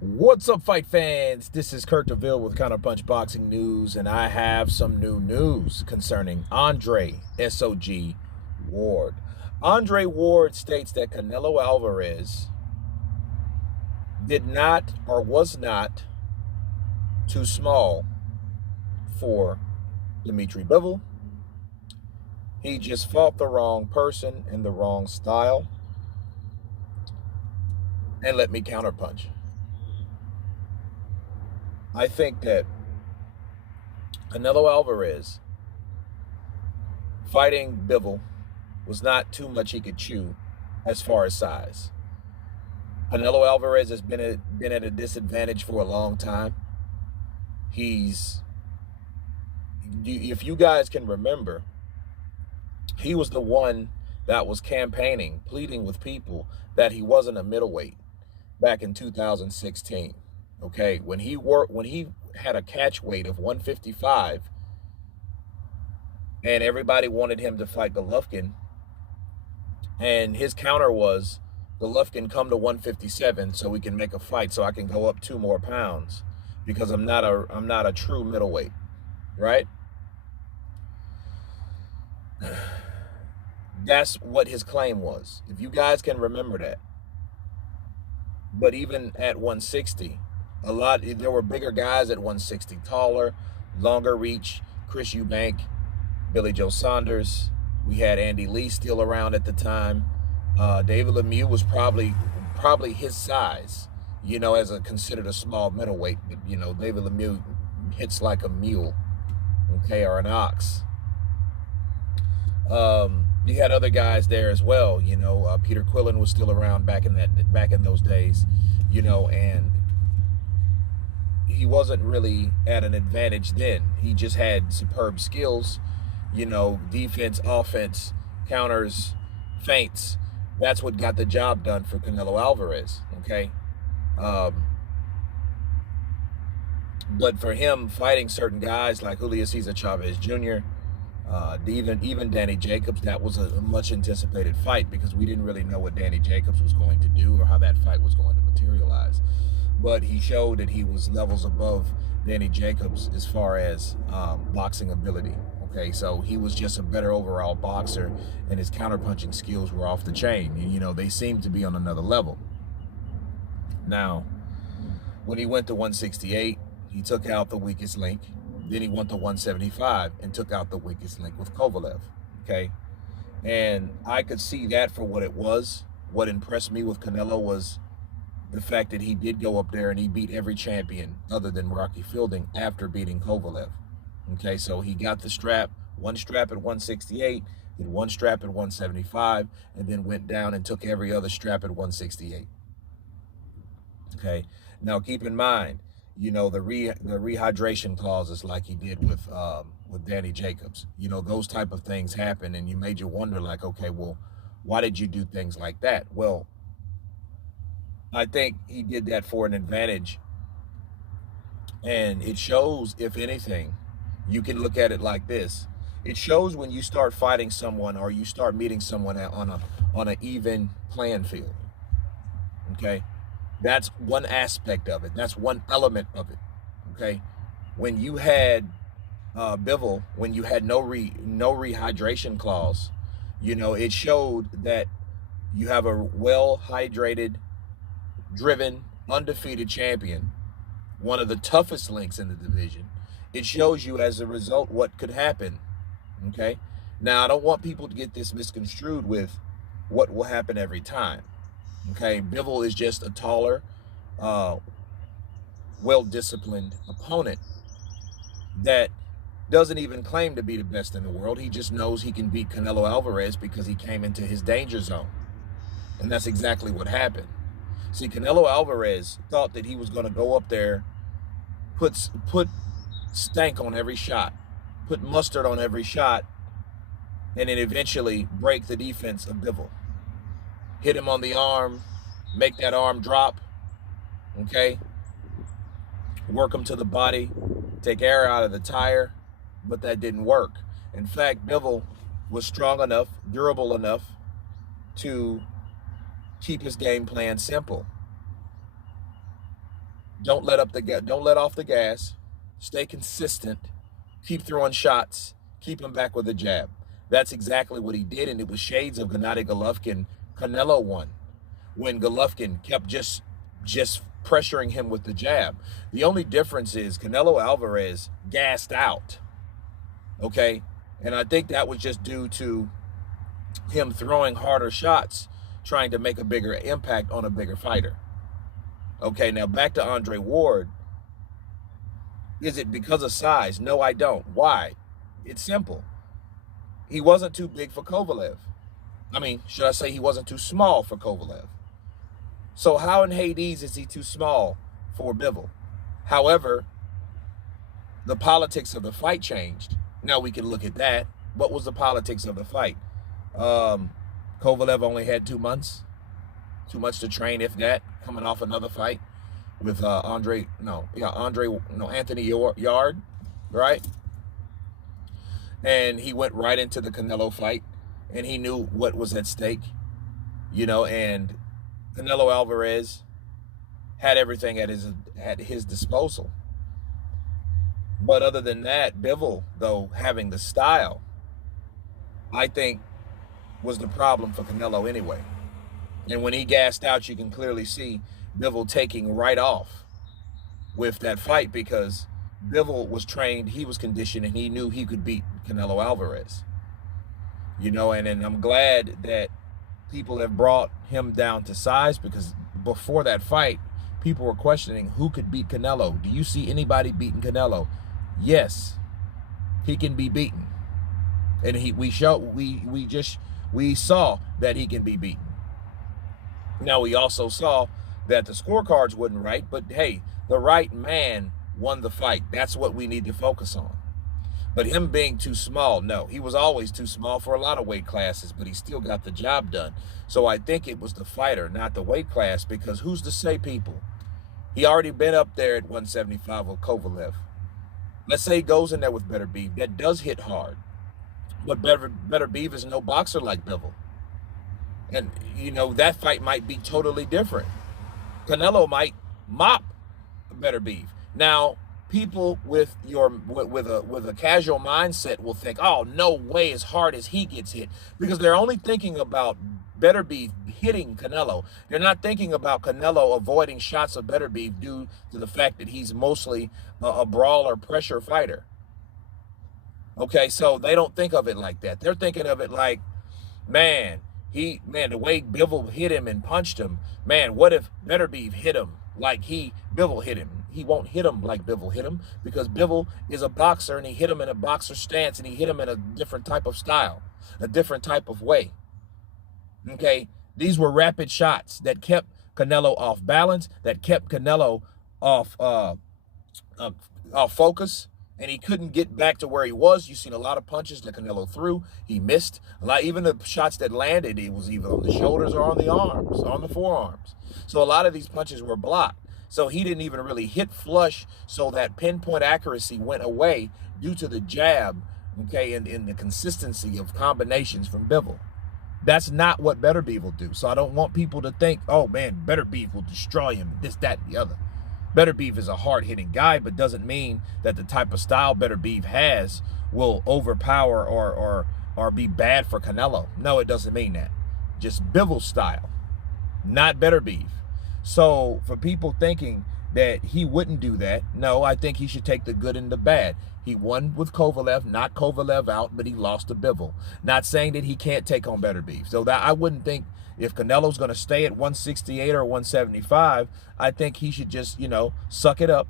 What's up, fight fans? This is Kurt DeVille with Counterpunch Boxing News, and I have some new news concerning Andre SOG Ward. Andre Ward states that Canelo Alvarez did not or was not too small for Dimitri Bivol. He just fought the wrong person in the wrong style. And let me counterpunch. I think that Canelo Alvarez fighting Bivol was not too much he could chew as far as size. Canelo Alvarez has been at a disadvantage for a long time. If you guys can remember, he was the one that was campaigning, pleading with people that he wasn't a middleweight back in 2016. Okay, when he had a catch weight of 155, and everybody wanted him to fight Golovkin, and his counter was, Golovkin, come to 157 so we can make a fight, so I can go up 2 more pounds because I'm not a true middleweight, right? That's what his claim was. If you guys can remember that. But even at 160, there were bigger guys at 160, taller, longer reach. Chris Eubank, Billy Joe Saunders. We had Andy Lee still around at the time. David Lemieux was probably his size, as considered a small middleweight. But, David Lemieux hits like a mule, okay, or an ox. You had other guys there as well. Peter Quillen was still around back in those days, and he wasn't really at an advantage then. He just had superb skills, defense, offense, counters, feints. That's what got the job done for Canelo Alvarez, okay? But for him, fighting certain guys like Julio Cesar Chavez Jr., even Danny Jacobs, that was a much anticipated fight because we didn't really know what Danny Jacobs was going to do or how that fight was going to materialize. But he showed that he was levels above Danny Jacobs as far as boxing ability. Okay, so he was just a better overall boxer, and his counterpunching skills were off the chain. And, they seemed to be on another level. Now, when he went to 168, he took out the weakest link. Then he went to 175 and took out the weakest link with Kovalev, okay? And I could see that for what it was. What impressed me with Canelo was the fact that he did go up there and he beat every champion other than Rocky Fielding after beating Kovalev, okay? So he got the strap, one strap at 168, then one strap at 175, and then went down and took every other strap at 168, okay? Now, keep in mind, the rehydration clauses like he did with Danny Jacobs. Those type of things happen, and you made you wonder, like, okay, well, why did you do things like that? Well, I think he did that for an advantage, and it shows, if anything, you can look at it like this. It shows when you start fighting someone or you start meeting someone on an even playing field, okay? That's one aspect of it. That's one element of it, okay? When you had Bivol, when you had no rehydration clause, it showed that you have a well-hydrated, driven, undefeated champion, one of the toughest links in the division. It shows you as a result what could happen, okay? Now, I don't want people to get this misconstrued with what will happen every time. Okay, Bivol is just a taller, well-disciplined opponent that doesn't even claim to be the best in the world. He just knows he can beat Canelo Alvarez because he came into his danger zone. And that's exactly what happened. See, Canelo Alvarez thought that he was going to go up there, put stank on every shot, put mustard on every shot, and then eventually break the defense of Bivol. Hit him on the arm, make that arm drop, okay? Work him to the body, take air out of the tire, but that didn't work. In fact, Bivol was strong enough, durable enough to keep his game plan simple. Don't let off the gas. Stay consistent. Keep throwing shots. Keep him back with a jab. That's exactly what he did, and it was shades of Gennady Golovkin. Canelo won when Golovkin kept just pressuring him with the jab. The only difference is Canelo Alvarez gassed out. Okay, and I think that was just due to him throwing harder shots, trying to make a bigger impact on a bigger fighter. Okay, now back to Andre Ward. Is it because of size? No, I don't. Why? It's simple. He wasn't too big for Kovalev. I mean, should I say he wasn't too small for Kovalev? So how in Hades is he too small for Bivol? However, the politics of the fight changed. Now we can look at that. What was the politics of the fight? Kovalev only had 2 months. 2 months to train, if that, coming off another fight with Anthony Yard, right? And he went right into the Canelo fight, and he knew what was at stake, and Canelo Alvarez had everything at his disposal. But other than that, Bivol, though, having the style, I think was the problem for Canelo anyway. And when he gassed out, you can clearly see Bivol taking right off with that fight because Bivol was trained, he was conditioned, and he knew he could beat Canelo Alvarez. And I'm glad that people have brought him down to size because before that fight, people were questioning who could beat Canelo. Do you see anybody beating Canelo? Yes, he can be beaten. And we saw that he can be beaten. Now, we also saw that the scorecards wasn't right, but hey, the right man won the fight. That's what we need to focus on. But him being too small, no, he was always too small for a lot of weight classes, but he still got the job done. So I think it was the fighter, not the weight class, because who's to say, people? He already been up there at 175 with Kovalev. Let's say he goes in there with Better Beef. That does hit hard. But Better Beef is no boxer like Bivol. And, that fight might be totally different. Canelo might mop Better Beef. Now, people with a casual mindset will think, oh, no way as hard as he gets hit. Because they're only thinking about Better Beef hitting Canelo. They're not thinking about Canelo avoiding shots of Better Beef due to the fact that he's mostly a brawler pressure fighter. Okay, so they don't think of it like that. They're thinking of it like, the way Bivol hit him and punched him, what if Better Beef hit him like Bivol hit him? He won't hit him like Bivol hit him because Bivol is a boxer and he hit him in a boxer stance and he hit him in a different type of style, a different type of way. Okay, these were rapid shots that kept Canelo off balance, that kept Canelo off focus, and he couldn't get back to where he was. You've seen a lot of punches that Canelo threw. He missed a lot. Even the shots that landed, it was either on the shoulders or on the arms, on the forearms. So a lot of these punches were blocked. So he didn't even really hit flush, so that pinpoint accuracy went away due to the jab, okay, and the consistency of combinations from Bivol. That's not what Better Beef will do. So I don't want people to think, oh, man, Better Beef will destroy him, this, that, and the other. Better Beef is a hard-hitting guy, but doesn't mean that the type of style Better Beef has will overpower or be bad for Canelo. No, it doesn't mean that. Just Bivol style, not Better Beef. So for people thinking that he wouldn't do that, no, I think he should take the good and the bad. He won with Kovalev, knocked Kovalev out, but he lost to Bivol. Not saying that he can't take on Better Beef. So that I wouldn't think if Canelo's going to stay at 168 or 175, I think he should just, suck it up.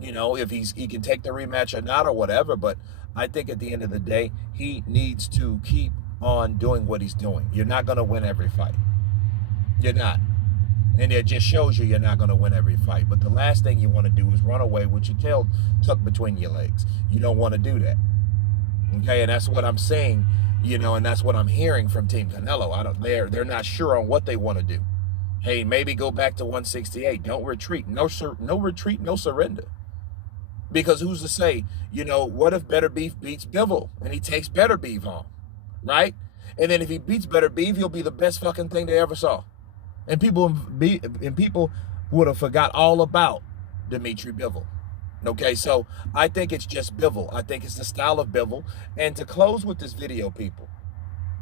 If he can take the rematch or not or whatever. But I think at the end of the day, he needs to keep on doing what he's doing. You're not going to win every fight. You're not. And it just shows you're not going to win every fight. But the last thing you want to do is run away with your tail tucked between your legs. You don't want to do that. Okay, and that's what I'm saying, and that's what I'm hearing from Team Canelo. They're not sure on what they want to do. Hey, maybe go back to 168. Don't retreat. No retreat, no surrender. Because who's to say, what if Better Beef beats Bivol and he takes Better Beef on, right? And then if he beats Better Beef, he'll be the best fucking thing they ever saw. And people would have forgot all about Dimitri Bivol. Okay, so I think it's just Bivol. I think it's the style of Bivol. And to close with this video, people,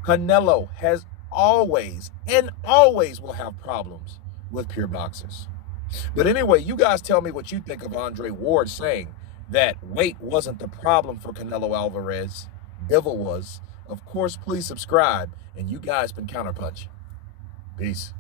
Canelo has always and always will have problems with pure boxers. But anyway, you guys tell me what you think of Andre Ward saying that weight wasn't the problem for Canelo Alvarez. Bivol was. Of course, please subscribe, and you guys can counterpunch. Peace.